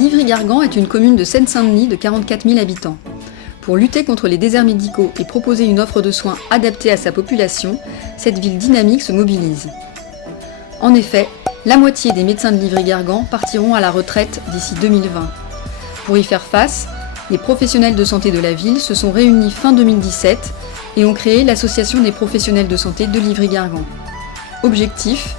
Livry-Gargan est une commune de Seine-Saint-Denis de 44 000 habitants. Pour lutter contre les déserts médicaux et proposer une offre de soins adaptée à sa population, cette ville dynamique se mobilise. En effet, la moitié des médecins de Livry-Gargan partiront à la retraite d'ici 2020. Pour y faire face, les professionnels de santé de la ville se sont réunis fin 2017 et ont créé l'Association des professionnels de santé de Livry-Gargan. Objectif :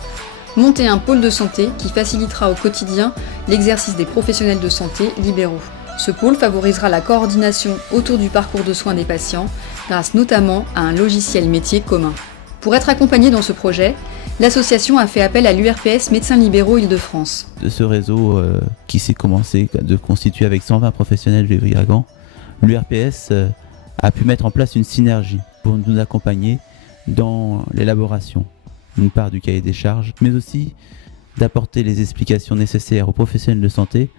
monter un pôle de santé qui facilitera au quotidien l'exercice des professionnels de santé libéraux. Ce pôle favorisera la coordination autour du parcours de soins des patients, grâce notamment à un logiciel métier commun. Pour être accompagné dans ce projet, l'association a fait appel à l'URPS Médecins Libéraux Île-de-France. De ce réseau qui s'est commencé de constituer avec 120 professionnels de Livry-Gargan, l'URPS a pu mettre en place une synergie pour nous accompagner dans l'élaboration, d'une part du cahier des charges, mais aussi d'apporter les explications nécessaires aux professionnels de santé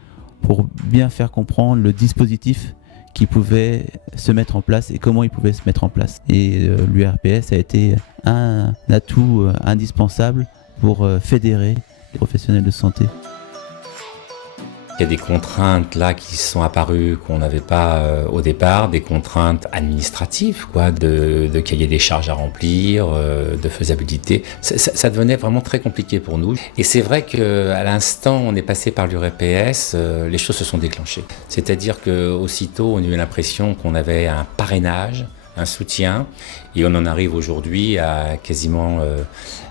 pour bien faire comprendre le dispositif qui pouvait se mettre en place et comment il pouvait se mettre en place. Et l'URPS a été un atout indispensable pour fédérer les professionnels de santé. Il y a des contraintes là qui sont apparues qu'on n'avait pas au départ, des contraintes administratives, de cahier des charges à remplir, de faisabilité. Ça devenait vraiment très compliqué pour nous. Et c'est vrai qu'à l'instant où on est passé par l'URPS, les choses se sont déclenchées. C'est-à-dire qu'aussitôt on a eu l'impression qu'on avait un parrainage, un soutien, et on en arrive aujourd'hui à quasiment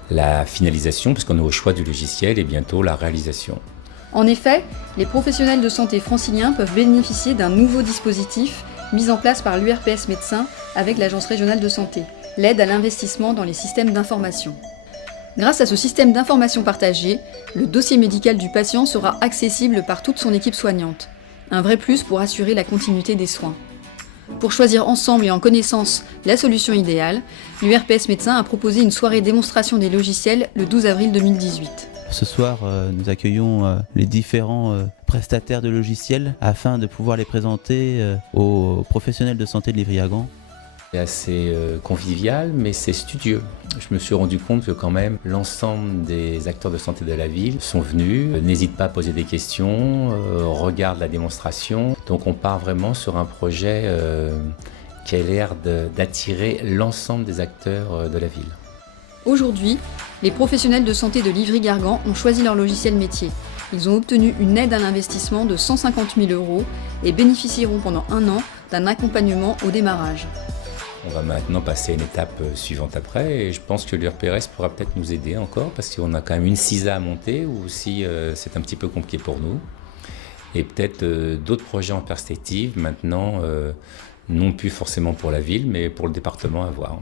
la finalisation, puisqu'on est au choix du logiciel et bientôt la réalisation. En effet, les professionnels de santé franciliens peuvent bénéficier d'un nouveau dispositif mis en place par l'URPS Médecins avec l'Agence régionale de santé, l'aide à l'investissement dans les systèmes d'information. Grâce à ce système d'information partagé, le dossier médical du patient sera accessible par toute son équipe soignante. Un vrai plus pour assurer la continuité des soins. Pour choisir ensemble et en connaissance la solution idéale, l'URPS Médecins a proposé une soirée démonstration des logiciels le 12 avril 2018. Ce soir, nous accueillons les différents prestataires de logiciels afin de pouvoir les présenter aux professionnels de santé de Livry-Gargan. C'est assez convivial, mais c'est studieux. Je me suis rendu compte que quand même l'ensemble des acteurs de santé de la ville sont venus, n'hésitent pas à poser des questions, regardent la démonstration. Donc on part vraiment sur un projet qui a l'air d'attirer l'ensemble des acteurs de la ville. Aujourd'hui, les professionnels de santé de Livry-Gargan ont choisi leur logiciel métier. Ils ont obtenu une aide à l'investissement de 150 000 € et bénéficieront pendant 1 an d'un accompagnement au démarrage. On va maintenant passer à une étape suivante après et je pense que l'URPS pourra peut-être nous aider encore parce qu'on a quand même une CISA à monter ou aussi c'est un petit peu compliqué pour nous. Et peut-être d'autres projets en perspective maintenant, non plus forcément pour la ville mais pour le département à voir.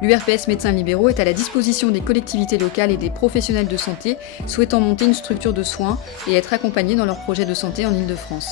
L'URPS Médecins Libéraux est à la disposition des collectivités locales et des professionnels de santé souhaitant monter une structure de soins et être accompagnés dans leurs projets de santé en Île-de-France.